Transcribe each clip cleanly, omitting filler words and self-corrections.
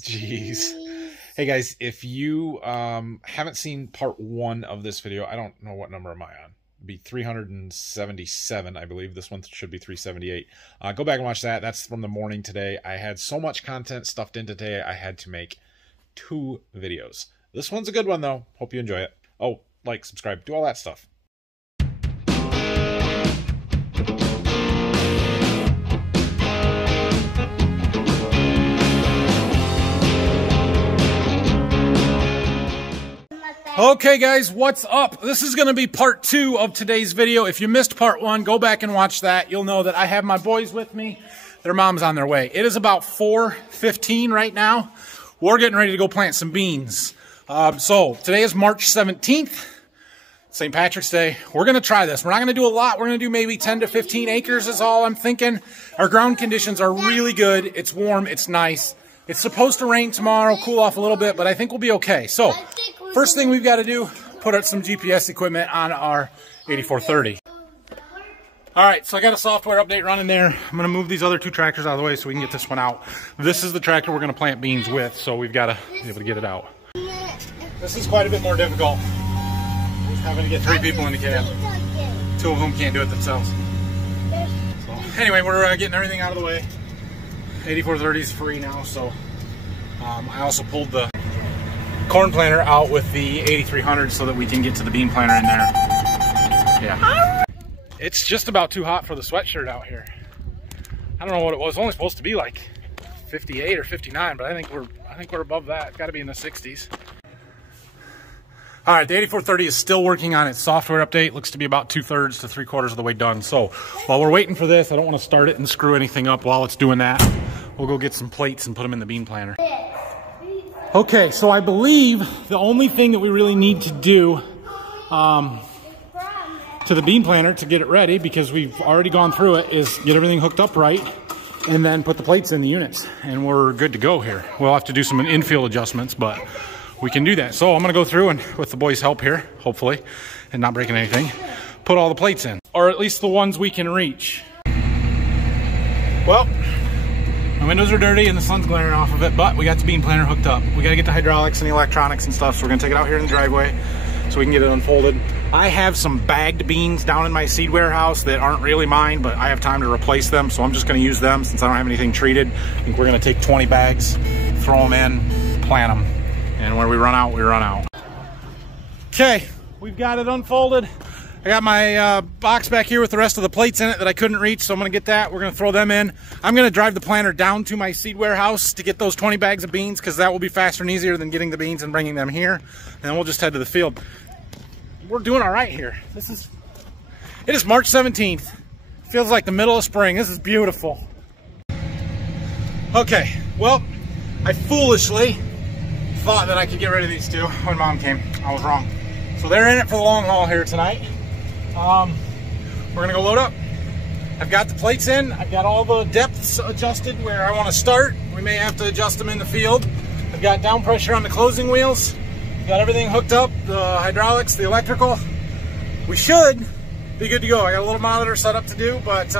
Jeez. Hey guys, if you haven't seen part 1 of this video, I don't know what number am I on. It'd be 377, I believe. This one should be 378. Go back and watch that. That's from the morning today. I had so much content stuffed in today, I had to make 2 videos. This one's a good one though. Hope you enjoy it. Oh, like, subscribe, do all that stuff. Okay guys, what's up? This is going to be part 2 of today's video. If you missed part 1, go back and watch that. You'll know that I have my boys with me. Their mom's on their way. It is about 4:15 right now. We're getting ready to go plant some beans. So today is March 17th, St. Patrick's Day. We're going to try this. We're not going to do a lot. We're going to do maybe 10 to 15 acres is all I'm thinking. Our ground conditions are really good. It's warm. It's nice. It's supposed to rain tomorrow, cool off a little bit, but I think we'll be okay. So first thing we've got to do, put out some GPS equipment on our 8430. All right, so I got a software update running there. I'm going to move these other 2 tractors out of the way so we can get this one out. This is the tractor we're going to plant beans with, so we've got to be able to get it out. This is quite a bit more difficult. Having to get 3 people in the cab. 2 of whom can't do it themselves. So anyway, we're getting everything out of the way. 8430 is free now, so I also pulled the corn planter out with the 8300 so that we can get to the bean planter in there. Yeah. It's just about too hot for the sweatshirt out here. I don't know what it was. It's only supposed to be like 58 or 59, but I think we're above that. It's got to be in the 60s. All right, the 8430 is still working on its software update. Looks to be about 2/3 to 3/4 of the way done. So while we're waiting for this, I don't want to start it and screw anything up while it's doing that. We'll go get some plates and put them in the bean planter. Okay, so I believe the only thing that we really need to do to the bean planter to get it ready, because we've already gone through it, is get everything hooked up right and then put the plates in the units. And we're good to go here. We'll have to do some infield adjustments, but we can do that. So I'm gonna go through and, with the boys' help here, hopefully, and not breaking anything, put all the plates in, or at least the ones we can reach. Well, my windows are dirty and the sun's glaring off of it, but we got the bean planter hooked up. We gotta get the hydraulics and the electronics and stuff, so we're gonna take it out here in the driveway so we can get it unfolded. I have some bagged beans down in my seed warehouse that aren't really mine, but I have time to replace them, so I'm just gonna use them since I don't have anything treated. I think we're gonna take 20 bags, throw them in, plant them. And where we run out, we run out. Okay, we've got it unfolded. I got my box back here with the rest of the plates in it that I couldn't reach, so I'm gonna get that. We're gonna throw them in. I'm gonna drive the planter down to my seed warehouse to get those 20 bags of beans, because that will be faster and easier than getting the beans and bringing them here. And then we'll just head to the field. We're doing all right here. It is March 17th. Feels like the middle of spring. This is beautiful. Okay, well, I foolishly thought that I could get rid of these 2 when Mom came. I was wrong. So they're in it for the long haul here tonight. We're gonna go load up. I've got the plates in. I've got all the depths adjusted where I want to start. We may have to adjust them in the field. I've got down pressure on the closing wheels. I've got everything hooked up, the hydraulics, the electrical. We should be good to go. I got a little monitor set up to do, but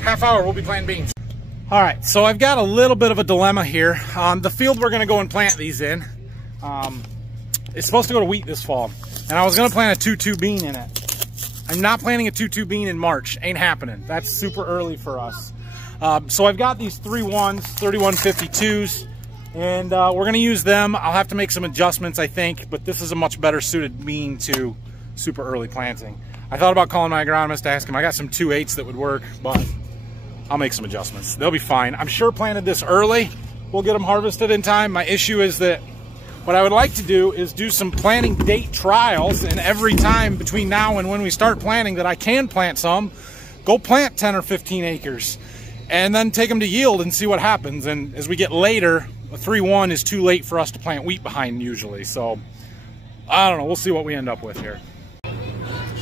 half hour we'll be planting beans. All right, so I've got a little bit of a dilemma here. The field we're gonna go and plant these in, it's supposed to go to wheat this fall. And I was gonna plant a 2-2 bean in it. I'm not planting a 2-2 bean in March, ain't happening. That's super early for us. So I've got these 3-1s, 3152s, and we're gonna use them. I'll have to make some adjustments, I think, but this is a much better suited bean to super early planting. I thought about calling my agronomist to ask him. I got some 2/8s that would work, but I'll make some adjustments. They'll be fine. I'm sure planted this early, we'll get them harvested in time. My issue is that what I would like to do is do some planting date trials, and every time between now and when we start planting that I can plant some, go plant 10 or 15 acres and then take them to yield and see what happens. And as we get later, a 3-1 is too late for us to plant wheat behind usually. So I don't know, we'll see what we end up with here.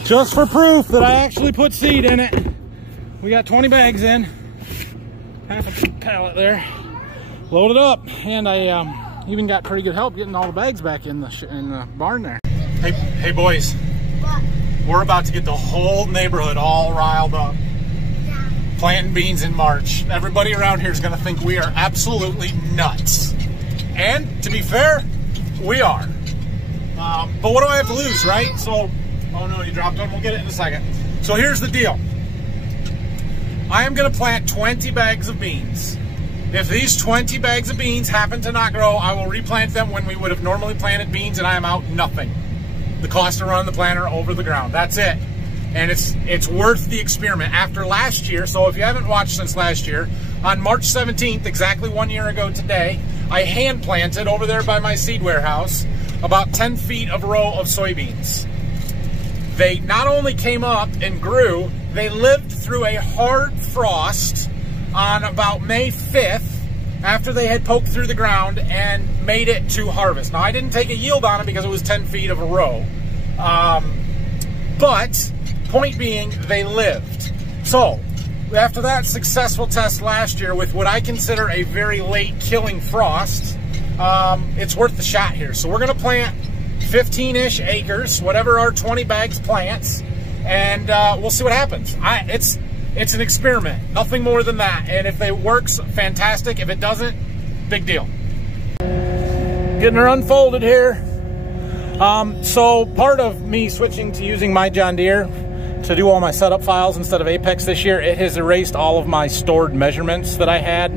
Just for proof that I actually put seed in it, we got 20 bags in, half a pallet there, loaded up, and I even got pretty good help getting all the bags back in the barn there. Hey boys, what? We're about to get the whole neighborhood all riled up. planting beans in March. Everybody around here is going to think we are absolutely nuts. And to be fair, we are. But what do I have to lose, right? So, oh no, you dropped one. We'll get it in a second. So here's the deal. I am going to plant 20 bags of beans. If these 20 bags of beans happen to not grow, I will replant them when we would have normally planted beans, and I am out nothing. The cost to run the planter over the ground. That's it. And it's worth the experiment. After last year, so if you haven't watched since last year, on March 17th, exactly 1 year ago today, I hand planted over there by my seed warehouse about 10 feet of row of soybeans. They not only came up and grew, they lived through a hard frost on about May 5th after they had poked through the ground and made it to harvest. Now, I didn't take a yield on it because it was 10 feet of a row. But point being, they lived. So, after that successful test last year with what I consider a very late killing frost, it's worth the shot here. So we're going to plant 15-ish acres, whatever our 20 bags plants, and we'll see what happens. It's an experiment, nothing more than that. And if it works, fantastic. If it doesn't, big deal. Getting her unfolded here. So part of me switching to using my John Deere to do all my setup files instead of Apex this year, it has erased all of my stored measurements that I had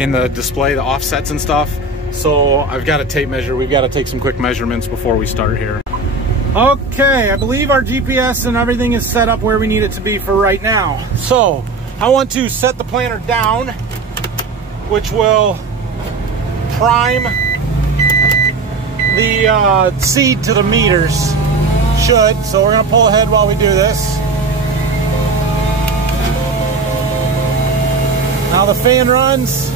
in the display, the offsets and stuff. So I've got a tape measure. We've got to take some quick measurements before we start here. Okay, I believe our GPS and everything is set up where we need it to be for right now. So I want to set the planter down, which will prime the seed to the meters. Should. So we're going to pull ahead while we do this. Now the fan runs.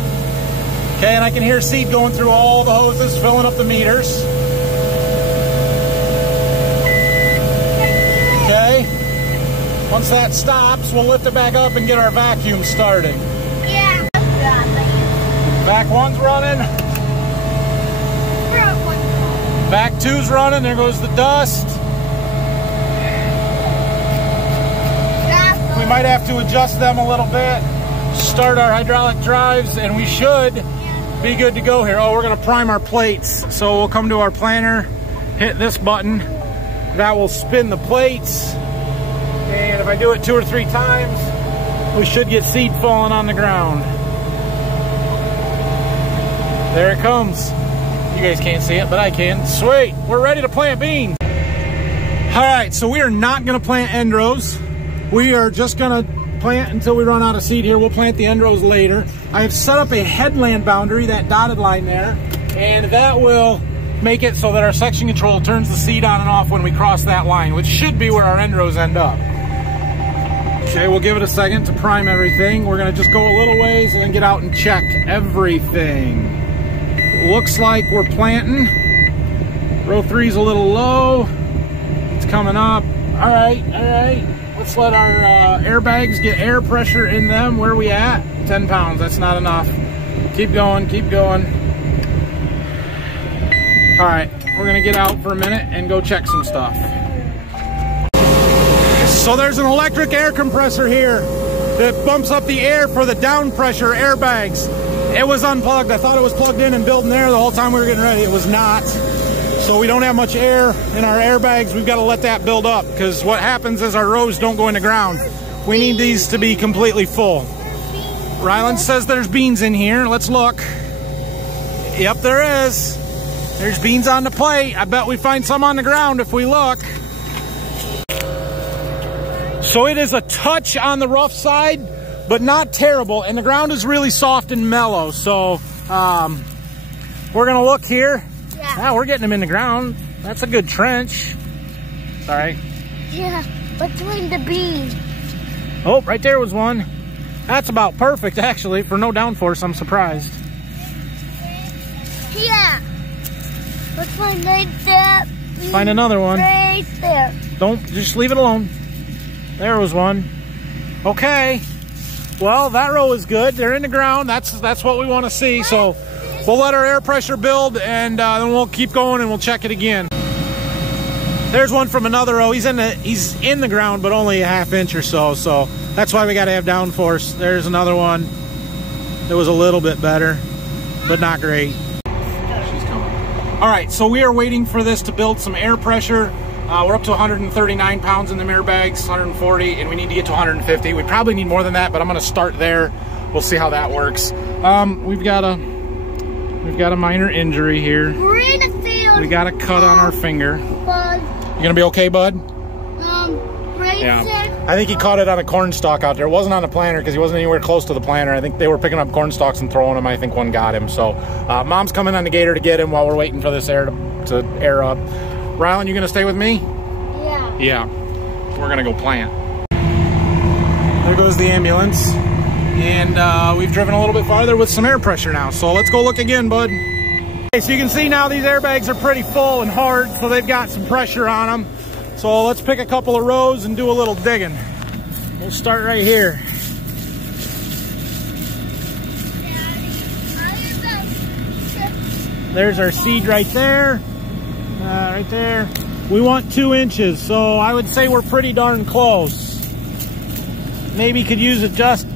Okay, and I can hear seed going through all the hoses, filling up the meters. Okay. Once that stops, we'll lift it back up and get our vacuum starting. Yeah. Vac 1's running. Vac 2's running. There goes the dust. We might have to adjust them a little bit. Start our hydraulic drives, and we should be good to go here. Oh, we're going to prime our plates. So we'll come to our planter, hit this button. That will spin the plates. And if I do it 2 or 3 times, we should get seed falling on the ground. There it comes. You guys can't see it, but I can. Sweet. We're ready to plant beans. All right, so we are not going to plant end rows. We are just going to plant until we run out of seed here. We'll plant the end rows later. I have set up a headland boundary, that dotted line there, and that will make it so that our section control turns the seed on and off when we cross that line, which should be where our end rows end up. Okay, we'll give it a second to prime everything. We're going to just go a little ways and then get out and check everything. Looks like we're planting. Row 3's a little low. It's coming up. All right, all right. Let's let our airbags get air pressure in them. Where are we at? 10 pounds, that's not enough. Keep going, keep going. All right, we're gonna get out for a minute and go check some stuff. So there's an electric air compressor here that bumps up the air for the down pressure airbags. It was unplugged. I thought it was plugged in and building air the whole time we were getting ready. It was not. So we don't have much air in our airbags. We've got to let that build up, because what happens is our rows don't go in the ground. We need these to be completely full. Ryland says there's beans in here. Let's look. Yep, there is. There's beans on the plate. I bet we find some on the ground if we look. So it is a touch on the rough side, but not terrible. And the ground is really soft and mellow. So we're going to look here. Yeah, we're getting them in the ground. That's a good trench. Sorry. Yeah, between the beans. Oh, right there was one. That's about perfect, actually, for no downforce. I'm surprised. Yeah. Let's find right there. Find another one. Right there. Don't, just leave it alone. There was one. Okay. Well, that row is good. They're in the ground. That's what we want to see. So we'll let our air pressure build, and then we'll keep going and we'll check it again. There's one from another row. He's in the ground, but only a ½ inch or so. So That's why we got to have downforce. There's another one that was a little bit better, but not great. She's coming. All right, so we are waiting for this to build some air pressure. We're up to 139 pounds in the mirror bags, 140, and we need to get to 150. We probably need more than that, but I'm going to start there. We'll see how that works. We've got a minor injury here. We're in a field. We got a cut on our finger. Bud. You gonna be okay, bud? Right there. I think he caught it on a corn stalk out there. It wasn't on the planter because he wasn't anywhere close to the planter. I think they were picking up corn stalks and throwing them. I think one got him. So Mom's coming on the gator to get him while we're waiting for this air to air up. Rylan, you gonna stay with me? Yeah. Yeah. We're gonna go plant. There goes the ambulance. And we've driven a little bit farther with some air pressure now. So let's go look again, bud. Okay, so you can see now these airbags are pretty full and hard, so they've got some pressure on them. So let's pick a couple of rows and do a little digging. We'll start right here. There's our seed right there. Right there. We want 2 inches, so I would say we're pretty darn close. Maybe could use it just,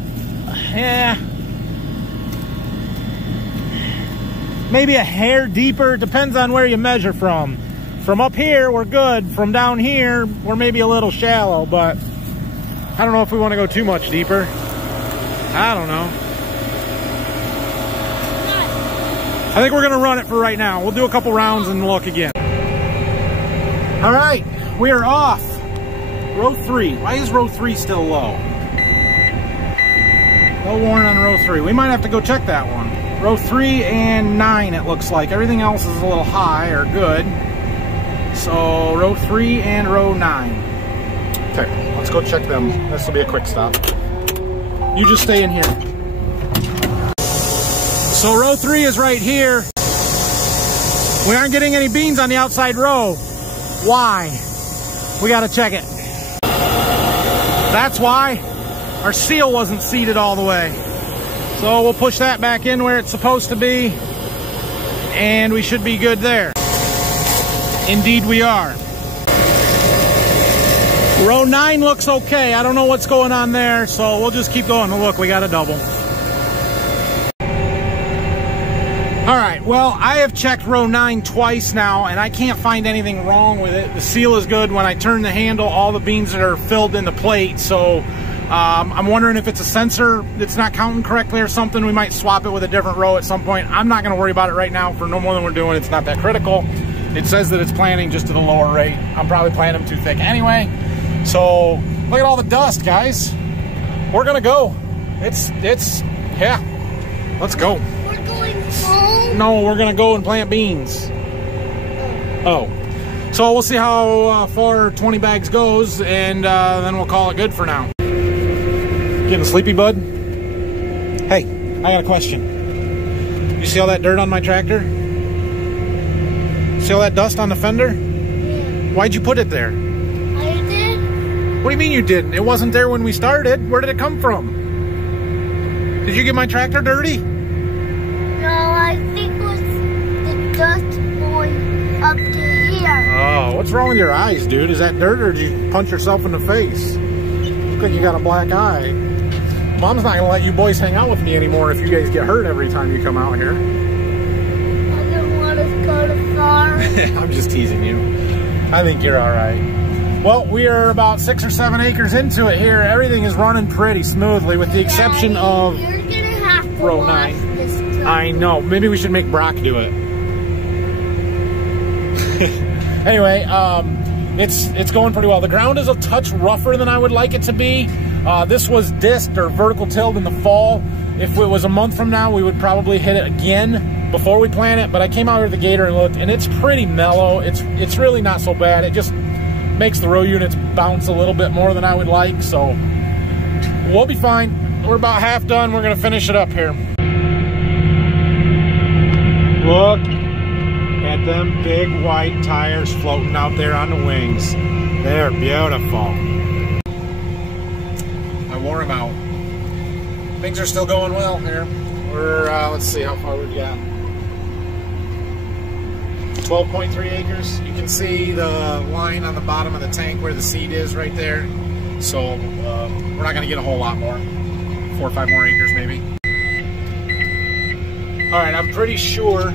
maybe a hair deeper. Depends on where you measure from. From up here, we're good. From down here, we're maybe a little shallow, but I don't know if we want to go too much deeper. I don't know. I think we're gonna run it for right now. We'll do a couple rounds and look again. All right, we are off. Row 3. Why is row 3 still low? No warrant on row 3. We might have to go check that one. Row 3 and 9, it looks like. Everything else is a little high or good. So row 3 and row 9. Okay, let's go check them. This will be a quick stop. You just stay in here. So row 3 is right here. We aren't getting any beans on the outside row. Why? We gotta check it. That's why. Our seal wasn't seated all the way. So we'll push that back in where it's supposed to be, and we should be good there. Indeed we are. Row 9 looks okay. I don't know what's going on there, so we'll just keep going. Look, we got a double. All right, well, I have checked row 9 twice now, and I can't find anything wrong with it. The seal is good. When I turn the handle, all the beans that are filled in the plate, so I'm wondering if it's a sensor that's not counting correctly or something. We might swap it with a different row at some point. I'm not gonna worry about it right now for no more than we're doing. It's not that critical. It says that it's planting just at a lower rate. I'm probably planting them too thick anyway. So look at all the dust, guys. We're gonna go. Yeah, let's go. We're going home? No, we're gonna go and plant beans. Oh. So we'll see how far 20 bags goes, and then we'll call it good for now. Getting sleepy, bud? Hey, I got a question. You see all that dirt on my tractor? See all that dust on the fender? Yeah. Why'd you put it there? I did? What do you mean you didn't? It wasn't there when we started. Where did it come from? Did you get my tractor dirty? No, I think it was the dust going up to here. Oh, what's wrong with your eyes, dude? Is that dirt, or did you punch yourself in the face? Look like you got a black eye. Mom's not gonna let you boys hang out with me anymore if you guys get hurt every time you come out here. I don't want to go to farm. I'm just teasing you. I think you're all right. Well, we are about 6 or 7 acres into it here. Everything is running pretty smoothly with the exception Daddy, of you're gonna have to row wash 9. this truck. I know. Maybe we should make Brock do it. Anyway, it's going pretty well. The ground is a touch rougher than I would like it to be. This was disked or vertical tilled in the fall. If it was a month from now, we would probably hit it again before we plant it. But I came out here with the gator and looked, and it's pretty mellow. It's really not so bad. It just makes the row units bounce a little bit more than I would like. So we'll be fine. We're about half done. We're gonna finish it up here. Look at them big white tires floating out there on the wings. They're beautiful. I wore them out. Things are still going well here. We're, let's see how far we've got. 12.3 acres. You can see the line on the bottom of the tank where the seed is right there. So we're not gonna get a whole lot more, 4 or 5 more acres maybe. All right, I'm pretty sure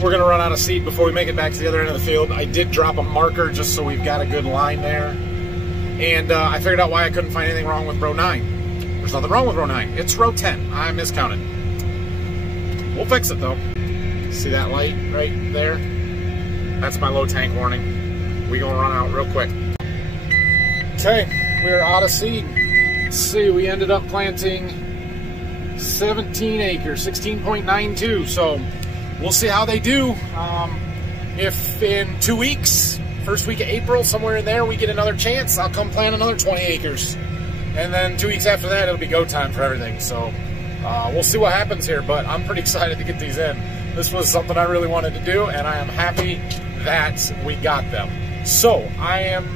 we're gonna run out of seed before we make it back to the other end of the field. I did drop a marker just so we've got a good line there. And I figured out why I couldn't find anything wrong with row 9. There's nothing wrong with row 9. It's row 10. I miscounted. We'll fix it though. See that light right there? That's my low tank warning. We gonna run out real quick. Okay, we're out of seed. Let's see, we ended up planting 17 acres, 16.92. So we'll see how they do. If in 2 weeks, first week of April, somewhere in there, we get another chance, I'll come plant another 20 acres. And then 2 weeks after that, it'll be go time for everything. So we'll see what happens here, but I'm pretty excited to get these in. This was something I really wanted to do, and I am happy that we got them. So I am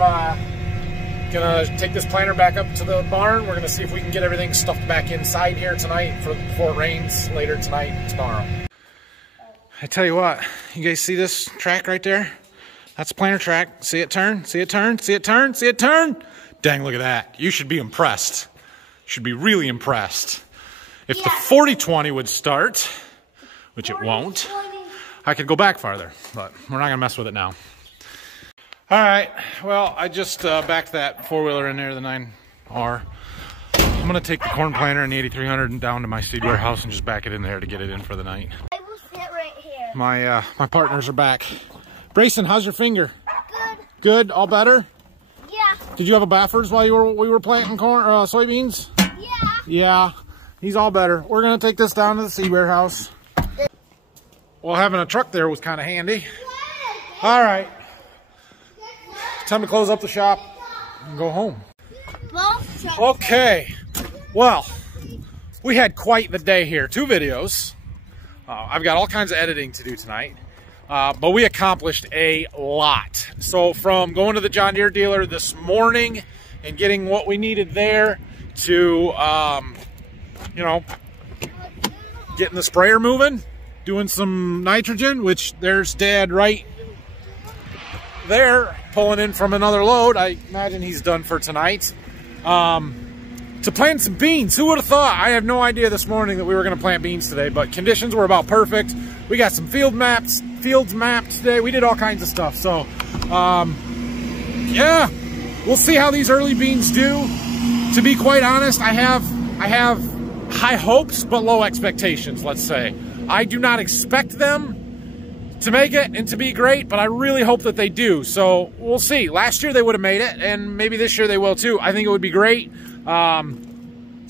gonna take this planter back up to the barn. We're gonna see if we can get everything stuffed back inside here tonight before it rains later tonight, tomorrow. I tell you what, you guys see this track right there? That's a planter track. See it turn? See it turn? See it turn? See it turn? Dang, look at that. You should be impressed. You should be really impressed. If the 40-20 would start, which it won't, I could go back farther, but we're not gonna mess with it now. All right, well, I just backed that 4-wheeler in there, the 9R. I'm gonna take the corn planter and the 8300 and down to my seed warehouse and just back it in there to get it in for the night. I will sit right here. My partners are back. Brayson, how's your finger? Good. Good, all better? Yeah. Did you have a Baffers while we were planting corn, soybeans? Yeah. Yeah, he's all better. We're gonna take this down to the seed warehouse. Well, having a truck there was kind of handy. All right, time to close up the shop and go home. Okay, well, we had quite the day here. 2 videos. I've got all kinds of editing to do tonight, but we accomplished a lot. So from going to the John Deere dealer this morning and getting what we needed there to, you know, getting the sprayer moving, doing some nitrogen, which there's Dad right there pulling in from another load. I imagine he's done for tonight. To plant some beans. Who would have thought? I have no idea this morning that we were going to plant beans today, but conditions were about perfect. We got some fields mapped today. We did all kinds of stuff. So, yeah, we'll see how these early beans do. To be quite honest, I have high hopes, but low expectations, let's say. I do not expect them to make it and to be great, but I really hope that they do. So we'll see. Last year they would have made it, and maybe this year they will too. I think it would be great.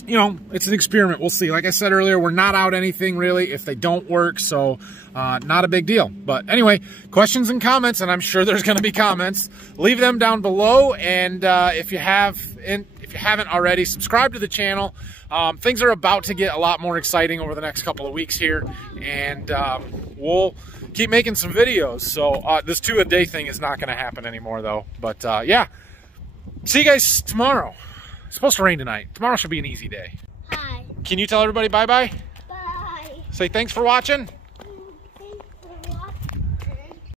You know, it's an experiment. We'll see. Like I said earlier, we're not out anything really if they don't work, so not a big deal. But anyway, questions and comments, and I'm sure there's going to be comments. Leave them down below, and if you haven't already, subscribe to the channel. Things are about to get a lot more exciting over the next couple of weeks here, and we'll keep making some videos. So this 2-a-day thing is not going to happen anymore, though. But yeah, see you guys tomorrow. It's supposed to rain tonight. Tomorrow should be an easy day. Hi. Can you tell everybody bye-bye? Bye. Say thanks for watching.